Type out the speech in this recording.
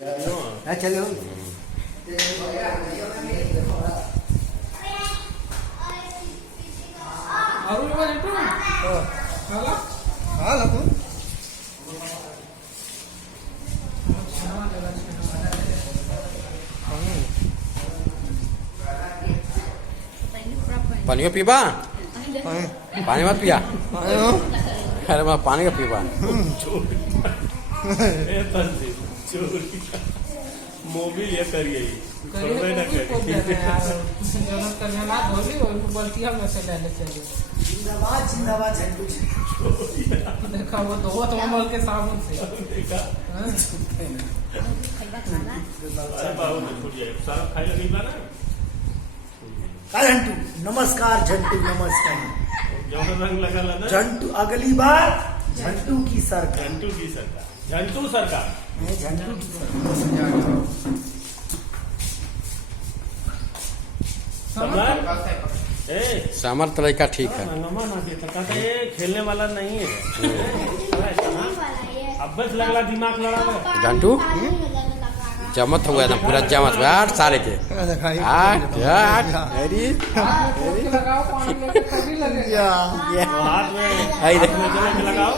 चलो पानी का पीबा पानी मत पिया अरे मैं पानी का पीबा मोबिल ये करिए जिंदाबाद जिंदाबाद झंडू देखा वो धो तो मल के साबुन से का झंटू नमस्कार झंटू नमस्कार रंग लगा ना झंटू अगली बार झंटू की सरकार झंटू की सरकार झंटू सरकार झंटू की सरकार सामर तरीका ठीक है खेलने वाला नहीं है अभ्यस लगला दिमाग लड़ा झंटू जमत हो गया था पूरा जमत हुआ आठ सारे के आठ आठ अरे लगाओ पानी में कभी लगेगा हाथ में आई देख लगाओ